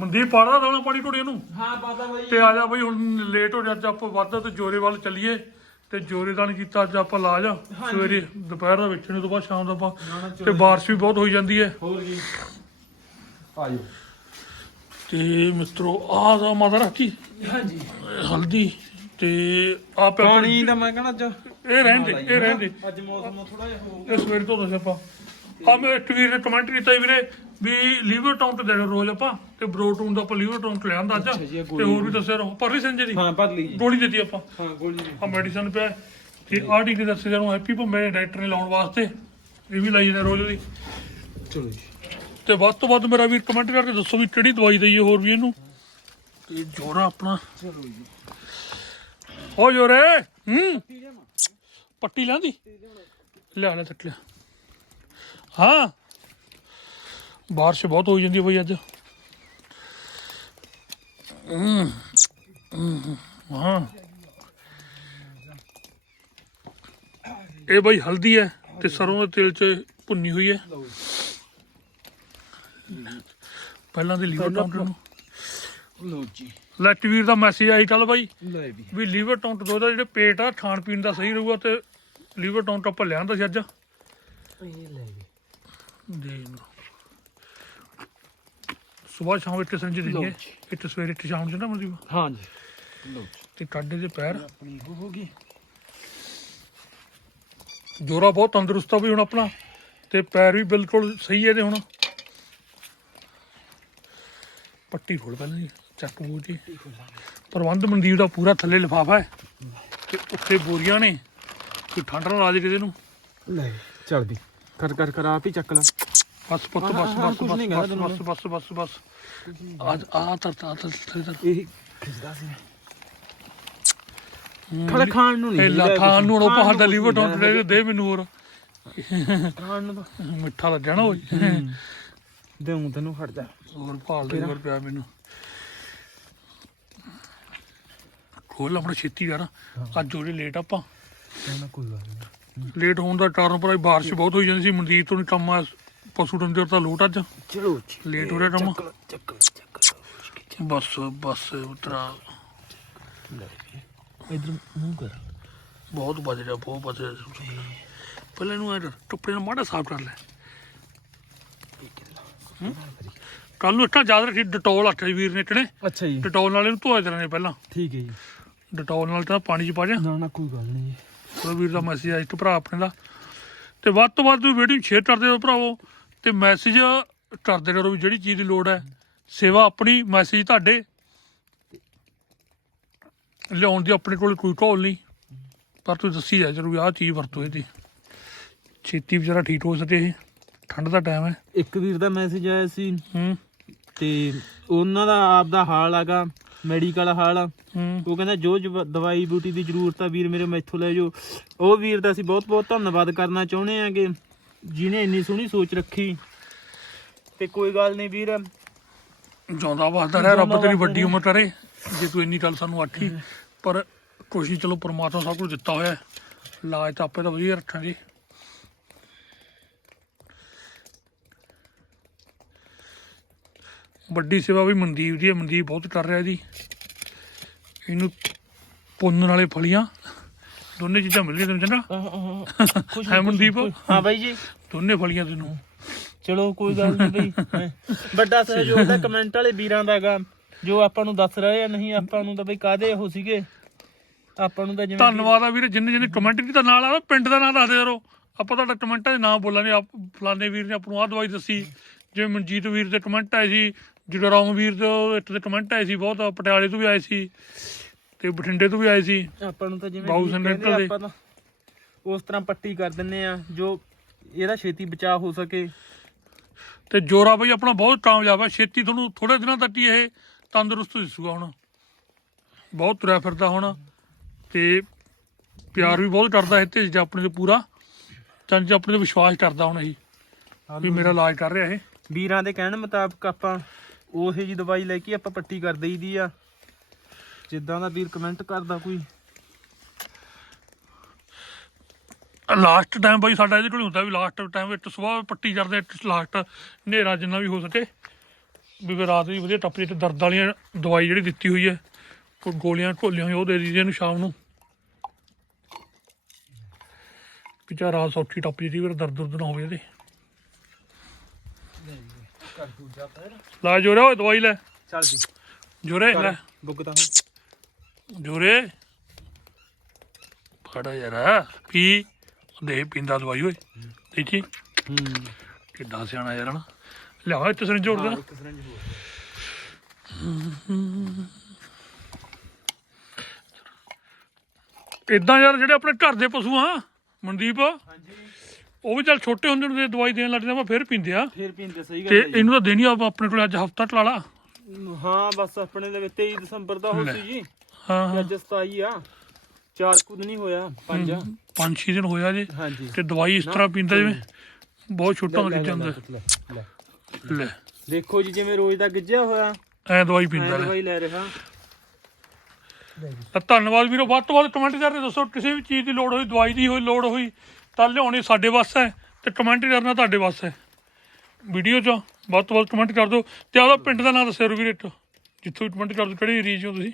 ਮਨਦੀਪ ਪਾੜਦਾ ਦਾਣਾ ਪਾਣੀ ਟੋੜੀ ਨੂੰ। ਹਾਂ ਪਤਾ ਬਾਈ। ਤੇ ਆ ਜਾ ਬਈ ਹੁਣ ਲੇਟ ਹੋ ਜਾ ਅੱਜ ਆਪਾਂ ਵੱਧ ਤੇ ਜੋਰੇ ਵੱਲ ਚੱਲੀਏ। ਤੇ ਜੋਰੇ ਦਾ ਨਹੀਂ ਕੀਤਾ ਅੱਜ ਆਪਾਂ ਲਾਜ ਸਵੇਰੇ ਦੁਪਹਿਰ ਦਾ ਵੇਚਣੇ ਤੋਂ ਬਾਅਦ ਸ਼ਾਮ ਦਾ ਆਪਾਂ ਤੇ ਬਾਰਿਸ਼ ਵੀ ਬਹੁਤ ਹੋਈ ਜਾਂਦੀ ਹੈ। ਹੋਰ ਜੀ ਆਜੋ। ਤੇ ਮਿੱਤਰੋ ਆਹ ਦਾ ਮਾਦਾ ਰੱਖੀ। ਹਾਂਜੀ। ਹਲਦੀ। ਤੇ ਆ ਪਾਣੀ ਦਾ ਮੈਂ ਕਹਣਾ ਅੱਜ ਇਹ ਰਹਿੰਦੇ ਇਹ ਰਹਿੰਦੇ ਅੱਜ ਮੌਸਮ ਥੋੜਾ ਜਿਹਾ ਹੋ ਇਹ ਸਵੇਰ ਤੋਂ ਦੱਸ ਆਪਾਂ। ਆ ਮੈਂ ਟਵੀਰ ਨੇ ਕਮੈਂਟ ਕੀਤਾ ਸੀ ਵੀਰੇ ਵੀ ਲੀਵਰ ਟਾਊਨ ਤੇ ਦੇ ਰੋਜ਼ ਆਪਾਂ ਤੇ ਬਰੋਟੂਨ ਦਾ ਆਪਾਂ ਲੀਵਰ ਟਾਊਨ ਤੇ ਲਿਆਂਦਾ ਅੱਜ ਤੇ ਹੋਰ ਵੀ ਦੱਸਿਆ ਰਹੋ। ਪਰਲੀ ਸੰਜੇ ਦੀ? ਹਾਂ ਜੀ। ਗੋਲੀ ਦਿੱਤੀ ਆਪਾਂ। ਹਾਂ ਗੋਲੀ ਆ ਮੈਡੀਸਨ ਪਿਆ ਤੇ ਆਹ ਟੀਕੇ ਦੱਸੇ ਜਾਨੂੰ ਹੈਪੀ ਭੰਮੇ ਡਾਕਟਰ ਨੇ ਲਾਉਣ ਵਾਸਤੇ। ਇਹ ਵੀ ਲਾਈ ਜਾਂਦੇ ਰੋਜ਼ ਦੀ। ਚਲੋ ਜੀ। ਤੇ ਵੱਧ ਤੋਂ ਵੱਧ ਮੇਰਾ ਵੀਰ ਕਮੈਂਟ ਕਰਕੇ ਦੱਸੋ ਵੀ ਕਿਹੜੀ ਦਵਾਈ ਦਈਏ ਹੋਰ ਵੀ ਇਹਨੂੰ। ਤੇ ਜੋਰਾ ਆਪਣਾ। ਚਲੋ ਜੀ। ਹੋ ਜੋਰੇ ਹੂੰ। ਪੱਟੀ ਲੈਂਦੀ ਲਿਆ ਲੈ ਚੱਕ ਲਿਆ। ਹਾਂ। ਬਾਰਿਸ਼ ਬਹੁਤ ਹੋਈ ਜਾਂਦੀ ਹੈ ਬਈ ਅੱਜ। ਹੂੰ ਹੂੰ, ਹਾਂ ਇਹ ਬਈ ਹਲਦੀ ਹੈ ਤੇ ਸਰੋਂ ਦੇ ਤੇਲ 'ਚ ਭੁੰਨੀ ਹੋਈ ਹੈ। ਪਹਿਲਾਂ ਦੇ ਲੀਵਰ ਟਾਊਂਟਰ ਨੂੰ। ਲਓ ਜੀ। ਲੈਟ ਵੀਰ ਦਾ ਮੈਸੇਜ ਆਈ ਕੱਲ ਬਾਈ ਲੈ ਵੀ। ਲੀਵਰ ਟਾਊਂਟ ਦੋ ਦਾ ਜਿਹੜੇ ਪੇਟ ਆ ਖਾਣ ਪੀਣ ਦਾ ਸਹੀ ਰਹੂਗਾ ਤੇ ਲੀਵਰ ਟਾਊਂਟ ਆਪਾਂ ਲਿਆਂਦਾ ਸੀ ਅੱਜ। ਇਹ ਲੈ ਵੀ। ਦੇ ਸਵੇਰ ਸ਼ਾਮ ਇੱਕ ਸੰਜੇ ਦੇਈਏ ਜੀ। ਇੱਕ ਸਵੇਰੇ ਇੱਕ ਸ਼ਾਮ ਨੂੰ ਨਾ ਮਤਲਬ ਹਾਂ ਜੀ। ਜੀ। ਤੇ ਕਾਡੇ ਦੇ ਪੈਰ ਆਪਣੀ ਹੋ ਹੋ ਗਈ। ਜੋਰਾ ਬਹੁਤ ਤੰਦਰੁਸਤ ਆ ਵੀ ਹੁਣ ਆਪਣਾ। ਤੇ ਪੈਰ ਵੀ ਬਿਲਕੁਲ ਸਹੀ ਹੈ ਇਹਦੇ ਹੁਣ। ਪੱਟੀ ਖੋਲ ਪਹਿਲਾਂ ਜੀ ਚੱਕ ਬੂ ਜੀ। ਪ੍ਰਬੰਧ ਮਨਦੀਪ ਦਾ ਪੂਰਾ ਥੱਲੇ ਲਿਫਾਫਾ ਹੈ। ਤੇ ਉੱਤੇ ਬੋਰੀਆਂ ਨੇ। ਕੋਈ ਠੰਡ ਨਾ ਲਾ ਦੇ ਕਿਸੇ ਨੂੰ। ਲੈ ਚੱਲ ਵੀ ਕਰ ਕਰ ਕਰ ਆਪ ਹੀ ਚੱਕ ਲੈ। ਬਸ ਪੁੱਤ ਬਸ ਹਾਂ, ਬਸ ਕੁਛ ਬਸ ਨਹੀਂ ਬਸ ਬਸ ਬਸ ਬਸ ਬਸ। ਅੱਜ ਆ ਤਰ ਤਰ ਤਰ ਇਹ ਖਿੱਚਦਾ ਸੀ। ਖੜਾ ਖਾਣ ਨੂੰ ਨਹੀਂ ਇਹ ਲਾ ਖਾਣ ਨੂੰ ਉਹ ਪਹਾੜ ਦਾ ਲੀਵਰ ਟੌਂਟ ਦੇ ਦੇ ਮੈਨੂੰ ਹੋਰ। ਖਾਣ ਨੂੰ ਤਾਂ ਮਿੱਠਾ ਲੱਗ ਜਾਣਾ ਓਏ। ਦੇਉਂ ਤੈਨੂੰ ਹਟ ਜਾ। ਹੋਰ ਭਾਲ ਦੇ ਹੋਰ ਪਿਆ ਮੈਨੂੰ। ਖੋਲ ਆਪਣਾ ਛੇਤੀ ਯਾਰ। ਅੱਜ ਉਹਦੇ ਲੇਟ ਆਪਾਂ। ਨਾ ਕੋਈ ਗੱਲ ਨਹੀਂ ਲੇਟ ਹੋਣ ਦਾ ਕਾਰਨ ਪਰ ਬਾਰਿਸ਼ ਬਹੁਤ ਹੋਈ ਜਾਂਦੀ ਸੀ। ਮਨਦੀਪ ਤੋਂ ਨਹੀਂ ਕੰਮ ਆ ਪਸ਼ੂ ਡੰਗਰ ਤਾਂ ਲੋਟ ਅੱਜ। ਚਲੋ ਲੇਟ ਹੋ ਰਿਹਾ ਕੰਮ। ਬਸ ਬਸ ਉਤਰਾ। ਇਧਰ ਮੂੰਹ ਕਰ। ਬਹੁਤ ਵੱਜ ਰਿਹਾ ਬਹੁਤ ਵੱਜ ਰਿਹਾ। ਪਹਿਲਾਂ ਇਹਨੂੰ ਐ ਟੁੱਪੜੇ ਨਾਲ ਮਾੜਾ ਸਾਫ਼ ਕਰ ਲੈ। ਕੱਲ ਨੂੰ ਇੱਟਾਂ ਜ਼ਿਆਦਾ ਰੱਖੀ ਡਟੋਲ ਸੀ ਵੀਰ ਨੇ ਇੱਟਣੇ। ਅੱਛਾ ਜੀ। ਡਟੋਲ ਨਾਲ ਇਹਨੂੰ ਧੋਇਆ ਦੇਣਾ ਨੇ ਪਹਿਲਾਂ। ਠੀਕ ਹੈ ਜੀ। ਡਟੋਲ ਨਾਲ ਤਾਂ ਪਾਣੀ 'ਚ ਪਾ ਜਾ। ਨਾ ਨਾ ਕੋਈ ਗੱਲ ਨਹੀਂ ਵੀਰ ਦਾ ਮੈਸੇਜ ਆਇਆ ਇੱਕ ਭਰਾ ਆਪਣੇ ਦਾ। ਤੇ ਵੱਧ ਤੋਂ ਵੱਧ ਵੀਡੀਓ ਸ਼ੇਅਰ ਕਰਦੇ ਰਹੋ ਭਰਾਵੋ। ਤੇ ਮੈਸੇਜ ਕਰਦੇ ਰਹੋ ਵੀ ਜਿਹੜੀ ਚੀਜ਼ ਦੀ ਲੋੜ ਹੈ ਸੇਵਾ ਆਪਣੀ ਮੈਸੇਜ ਤੁਹਾਡੇ। ਲਿਆਉਣ ਦੀ ਆਪਣੇ ਕੋਲ ਕੋਈ ਢੋਲ ਨਹੀਂ। ਪਰ ਤੁਸੀਂ ਦੱਸੀ ਜਾ ਜਰੂਰ ਆਹ ਚੀਜ਼ ਵਰਤੋ ਇਹਦੀ। ਛੇਤੀ ਵਿਚਾਰਾ ਠੀਕ ਹੋ ਸਕੇ ਇਹ। ਠੰਡ ਦਾ ਟਾਈਮ ਹੈ। ਇੱਕ ਵੀਰ ਦਾ ਮੈਸੇਜ ਆਇਆ ਸੀ। ਹੂੰ। ਤੇ ਉਹਨਾਂ ਦਾ ਆਪ ਦਾ ਹਾਲ ਹੈਗਾ। Medical hall. ਆ ਹੂੰ। ਉਹ ਕਹਿੰਦਾ ਜੋ ਜਵ- ਦਵਾਈ ਬੂਟੀ ਦੀ ਜ਼ਰੂਰਤ ਆ ਵੀਰ ਮੇਰੇ ਮੈਥੋਂ ਲੈ ਜਾਓ। ਉਹ ਵੀਰ ਦਾ ਅਸੀਂ ਬਹੁਤ ਬਹੁਤ ਧੰਨਵਾਦ ਕਰਨਾ ਚਾਹੁੰਦੇ ਆਂਗੇ ਜਿਨੇ ਇੰਨੀ ਸੋਹਣੀ ਸੋਚ ਰੱਖੀ। ਤੇ ਕੋਈ ਗੱਲ ਨਹੀਂ ਵੀਰ। ਜਿਉਂਦਾ ਵਸਦਾ ਰਹਿ ਰੱਬ ਤੇਰੀ ਵੱਡੀ ਉਮਰ ਕਰੇ। ਜੇ ਤੂੰ ਇੰਨੀ ਗੱਲ ਸਾਨੂੰ ਆਖੀ ਪਰ ਕੋਸ਼ਿਸ਼ ਚਲੋ ਪ੍ਰਮਾਤਮਾ ਸਭ ਕੁਝ ਦਿੱਤਾ ਹੋਇਆ ਹੈ। ਇਲਾਜ ਤਾਂ ਆਪੇ ਤਾਂ ਵਧੀਆ ਰੱਖਾਂਗੇ। ਵੱਡੀ ਸੇਵਾ ਵੀ ਮਨਦੀਪ ਦੀ ਹੈ ਮਨਦੀਪ ਬਹੁਤ ਕਰ ਰਿਹਾ ਜੀ ਇਹਨੂੰ ਪੁੰਨਣ ਵਾਲੇ ਫਲੀਆਂ। ਦੋਨੇ ਚੀਜ਼ਾਂ ਮਿਲ ਰਹੀਆਂ ਤੈਨੂੰ ਚੰਗਾ? ਹੈ ਮਨਦੀਪ? ਹਾਂ ਬਾਈ ਜੀ। ਦੋਨੇ ਫਲੀਆਂ ਤੈਨੂੰ। ਚਲੋ ਕੋਈ ਗੱਲ ਨਹੀਂ ਬਈ। ਵੱਡਾ ਸਹਿਯੋਗ ਦਾ ਕਮੈਂਟ ਵਾਲੇ ਵੀਰਾਂ ਦਾ ਹੈਗਾ। ਜੋ ਆਪਾਂ ਨੂੰ ਦੱਸ ਰਹੇ ਆ ਨਹੀਂ ਆਪਾਂ ਨੂੰ ਤਾਂ ਬਈ ਕਾਦੇ ਉਹ ਸੀਗੇ? ਆਪਾਂ ਨੂੰ ਤਾਂ ਜਿਵੇਂ ਧੰਨਵਾਦ ਆ ਵੀਰੇ ਜਿੰਨੇ ਜਿੰਨੇ ਕਮੈਂਟ ਕੀਤਾ ਨਾਲ ਆ ਪਿੰਡ ਦਾ ਨਾਮ ਦੱਸ ਦਿਓ ਯਾਰੋ ਆਪਾਂ ਤੁਹਾਡਾ ਕਮੈਂਟਾਂ ਦੇ ਨਾਮ ਬੋਲਾਂਗੇ। ਆਪ ਫਲਾਣੇ ਵੀਰ ਨੇ ਆਪ ਨੂੰ ਆਹ ਦਵਾਈ ਦੱਸੀ। ਜਿਵੇਂ ਮਨਜੀਤ ਵੀਰ ਦੇ ਕਮੈਂਟ ਆਏ ਸੀ ਜਗਰਾਉਂ ਵੀਰ ਦੇ ਇੱਕ ਦੇ ਕਮੈਂਟ ਆਏ ਸੀ ਬਹੁਤ ਪਟਿਆਲੇ ਤੋਂ ਵੀ ਆਏ ਸੀ ਤੇ ਬਠਿੰਡੇ ਤੋਂ ਵੀ ਆਏ ਸੀ। ਆਪਾਂ ਨੂੰ ਤਾਂ ਜਿਵੇਂ ਬਾਊ rental ਦੇ। ਆਪਾਂ ਤਾਂ ਉਸ ਤਰ੍ਹਾਂ ਪੱਟੀ ਕਰ ਦਿੰਨੇ ਆ ਜੋ ਇਹਦਾ ਛੇਤੀ ਬਚਾਅ ਹੋ ਸਕੇ। ਤੇ ਜੋਰਾ ਬਈ ਆਪਣਾ ਬਹੁਤ ਕਾਮਯਾਬ ਹੈ ਛੇਤੀ ਤੁਹਾਨੂੰ ਥੋੜੇ ਦਿਨਾਂ ਤੱਕ ਹੀ ਇਹ ਤੰਦਰੁਸਤ ਦਿਸੂਗਾ ਹੁਣ। ਬਹੁਤ ਤੁਰਿਆ ਫਿਰਦਾ ਹੁਣ ਤੇ ਪਿਆਰ ਵੀ ਬਹੁਤ ਕਰਦਾ ਇਹ ਤੇ ਆਪਣੇ ਤੇ ਪੂਰਾ ਚੰਜ ਆਪਣੇ ਤੇ ਵਿਸ਼ਵਾਸ ਕਰਦਾ ਹੁਣ ਇਹ ਵੀ ਮੇਰਾ ਇਲਾਜ ਕਰ ਰਿਹਾ ਇਹ। ਵੀਰਾਂ ਦੇ ਕਹਿਣ ਮੁਤਾਬਕ ਆਪਾਂ ਉਹੇ ਜੀ ਦਵਾਈ ਲੈ ਕੇ ਆਪਾਂ ਪੱਟੀ ਕਰ ਦਈਦੀ ਆ। ਜਿੱਦਾਂ ਦਾ ਵੀਰ ਕਮੈਂਟ ਕਰਦਾ ਕੋਈ। ਲਾਸਟ ਟਾਈਮ ਬਾਈ ਸਾਡਾ ਇਹਦੇ ਕੋਲ ਹੁੰਦਾ ਵੀ ਲਾਸਟ ਟਾਈਮ ਵਿੱਚ ਸਵੇਰ ਪੱਟੀ ਕਰਦੇ ਲਾਸਟ ਹਨੇਰਾ ਜਿੰਨਾ ਵੀ ਹੋ ਸਕੇ, ਵੀ ਫਿਰ ਰਾਤ ਵੀ ਵਧੀਆ ਟੱਪ ਜੇ ਦਰਦ ਵਾਲੀਆਂ ਦਵਾਈ ਜਿਹੜੀ ਦਿੱਤੀ ਹੋਈ ਹੈ ਕੋਈ ਗੋਲੀਆਂ ਢੋਲੀਆਂ ਹੋਈਆਂ, ਉਹ ਦੇ ਦਈਏ ਇਹਨੂੰ ਸ਼ਾਮ ਨੂੰ। ਵੀ ਚਾਹ ਰਾਤ ਸੌਖੀ ਟੱਪ ਜੇ ਫਿਰ ਦਰਦ ਦੁਰਦ ਨਾ ਹੋਵੇ ਇਹਦੇ। ਦੂਜਾ ਪੈਰ ਲੈ ਜੋਰੇ ਓਏ ਦਵਾਈ ਲੈ। ਚੱਲ ਜੀ। ਜੋਰੇ ਲੈ। ਬੁੱਗਦਾ ਜੋਰੇ। ਫੜਾ ਯਾਰ ਪੀ ਦੇ ਪੀਂਦਾ ਦਵਾਈ ਓਏ। ਦੇਖੀ। ਹੂੰ। ਕਿੱਡਾ ਸਿਆਣਾ ਯਾਰ ਹਨਾ। ਲਿਆ ਇੱਥੇ ਸਰਿੰਜ ਜੋੜ ਦੇ। ਇੱਕ ਸਿਰੰਜ ਇਦਾਂ ਯਾਰ ਜਿਹੜੇ ਆਪਣੇ ਘਰ ਦੇ ਪਸ਼ੂ ਆ ਮਨਦੀਪ। ਹਾਂਜੀ। ਉਹ ਵੀ ਚੱਲ ਛੋਟੇ ਹੁੰਦੇ ਨੇ ਦਵਾਈ ਦੇਣ ਲੱਗ ਜਾਂਦੇ ਆ ਫਿਰ ਪੀਂਦੇ ਆ। ਫੇਰ ਪੀਂਦੇ ਸਹੀ ਤੇ ਗੱਲ ਹੈ। ਇਹਨੂੰ ਤਾਂ ਦੇਣੀ ਆ ਆਪਣੇ ਕੋਲ ਅੱਜ ਹਫਤਾ ਟਲਾਲਾ ਹਾਂ ਬਸ ਆਪਣੇ ਦੇ ਵਿੱਚ 23 ਦਸੰਬਰ ਦਾ ਹੋ ਲੈ। ਸੀ ਜੀ। ਹਾਂ ਤੇ ਹਾਂ ਅੱਜ 27 ਆ। ਚਾਰ ਕੁਦ ਨਹੀਂ ਹੋਇਆ ਪੰਜ। ਆ। ਪੰਜ ਛੇ ਦਿਨ ਹੋਇਆ ਜੇ। ਹਾਂਜੀ ਤੇ ਦਵਾਈ ਇਸ ਤਰ੍ਹਾਂ ਪੀਂਦਾ ਜਿਵੇਂ ਬਹੁਤ ਛੋਟਾ ਲੈ, ਲੈ, ਗਿੱਜਾ ਲੈ, ਲੈ, ਲੈ। ਲੈ। ਦੇਖੋ ਜੀ ਜਿਵੇਂ ਰੋਜ਼ ਦਾ ਗਿੱਜਿਆ ਹੋਇਆ। ਐ ਦਵਾਈ ਪੀਂਦਾ ਲੈ ਦਵਾਈ ਲੈ ਰਿਹਾ। ਤਾਂ ਧੰਨਵਾਦ ਵੀਰੋ ਵੱਧ ਤੋਂ ਵੱਧ ਕਮੈਂਟ ਕਰਕੇ ਦੱਸੋ ਕਿਸੇ ਵੀ ਚੀਜ਼ ਦੀ ਲੋੜ ਹੋਈ ਦਵਾਈ ਦੀ ਹੋਈ ਲੋੜ ਹੋਈ ਤਾਂ ਲਿਆਉਣੀ ਸਾਡੇ ਵੱਸ ਹੈ ਤੇ ਕਮੈਂਟ ਕਰਨਾ ਤੁਹਾਡੇ ਵੱਸ ਹੈ। ਵੀਡੀਓ 'ਚ ਵੱਧ ਤੋਂ ਵੱਧ ਕਮੈਂਟ ਕਰ ਦਿਓ ਤੇ ਆਪਦਾ ਪਿੰਡ ਦਾ ਨਾਮ ਦੱਸਿਓ ਵੀਰੇ ਜਿੱਥੋਂ ਵੀ ਕਮੈਂਟ ਕਰ ਦਿਓ, ਕਿਹੜੇ ਏਰੀਆ 'ਚੋਂ ਤੁਸੀਂ।